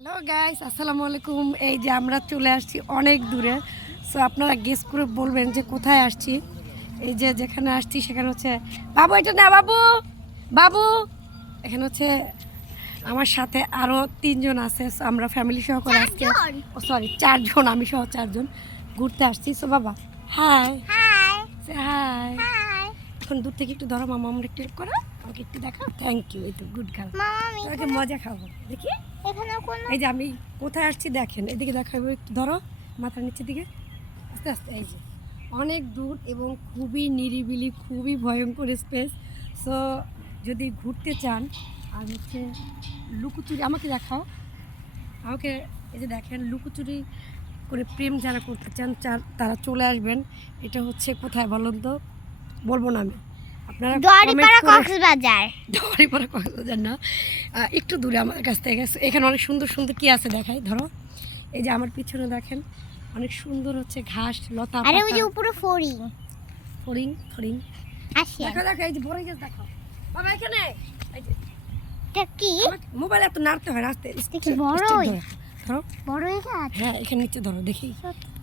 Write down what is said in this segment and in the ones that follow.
Hello guys, আসসালামু আলাইকুম। এই যে আমরা চলে আসছি অনেক দূরে। সো আপনারা গেস করে বলবেন যে কোথায় আসছি। এই যে যেখানে আসছি সেখানে হচ্ছে বাবু, এটা না বাবু, বাবু এখানে হচ্ছে আমার সাথে আরও 3 জন আছে। সো আমরা ফ্যামিলি সহ করে আজকে, ও সরি 4 জন, আমি সহ 4 জন ঘুরতে আসছি। সো বাবা হাই হাই, এখন দূর থেকে একটু ধরো মামা, আমরা একটু করো, আমাকে একটু দেখাও। থ্যাংক ইউ, এই তো গুড গার্ল, তোমাকে মজা খাবো। দেখি এই যে আমি কোথায় আসছি দেখেন, এদিকে দেখাবো, একটু ধরো মাথার নিচের দিকে আস্তে আস্তে। এই যে অনেক দূর এবং খুবই নিরিবিলি, খুবই ভয়ঙ্কর স্পেস। সো যদি ঘুরতে চান আর হচ্ছে লুকোচুরি, আমাকে দেখাও, আমাকে এই যে দেখেন লুকোচুরি করে প্রেম যারা করতে চান তারা চলে আসবেন। এটা হচ্ছে কোথায় বলুন তো, বলবো না আমি, আপনারা কক্সবাজার না, একটু দূরে আমাদের কাছ থেকে। এখানে অনেক সুন্দর সুন্দর কি আছে দেখাই, ধরো এই যে আমার পিছনে দেখেন অনেক সুন্দর হচ্ছে ঘাস লতা, আরে ওই যে উপরে ফড়িং ফড়িং ফড়িং আসে। দেখো দেখো, এই যে বড় গাছ দেখো বাবা, এখানে এই যে এটা কি? মোবাইল এত নাড়তে হয় রাস্তায়। কি বড়ই? ধরো বড়ই গাছ? হ্যাঁ, এখানে নিচে ধরো, দেখি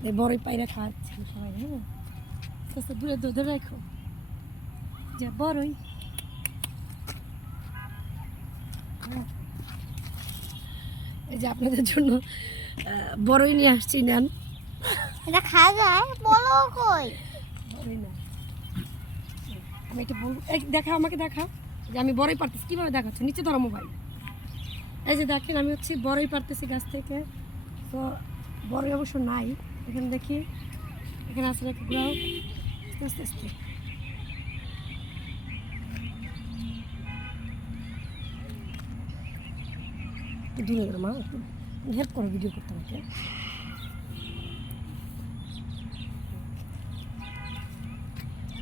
এই বড়ই পায়রা খাওয়াচ্ছে সবাই। হ্যাঁ আস্তে দূরে ধরে রাখো, যে বড়ই। এই যে আপনাদের জন্য বড়ই নিয়ে আসছি, নেন। এটা খাওয়া যায়? বলো কই? বড়ই না, আমি এটা বলবো, এই দেখা, আমাকে দেখা যে আমি বড়ই পারতেছি। কীভাবে দেখাচ্ছে, নিচে ধরো মোবাইল। এই যে দেখেন আমি হচ্ছে বড়ই পারতেছি গাছ থেকে। তো বড়ই অবশ্য নাই এখানে, দেখি এখানে আসলে একটু ঘুরাও আস্তে আস্তে আস্তে। দূরে গেল মা, একটু হেল্প করো ভিডিও করতে আমাকে।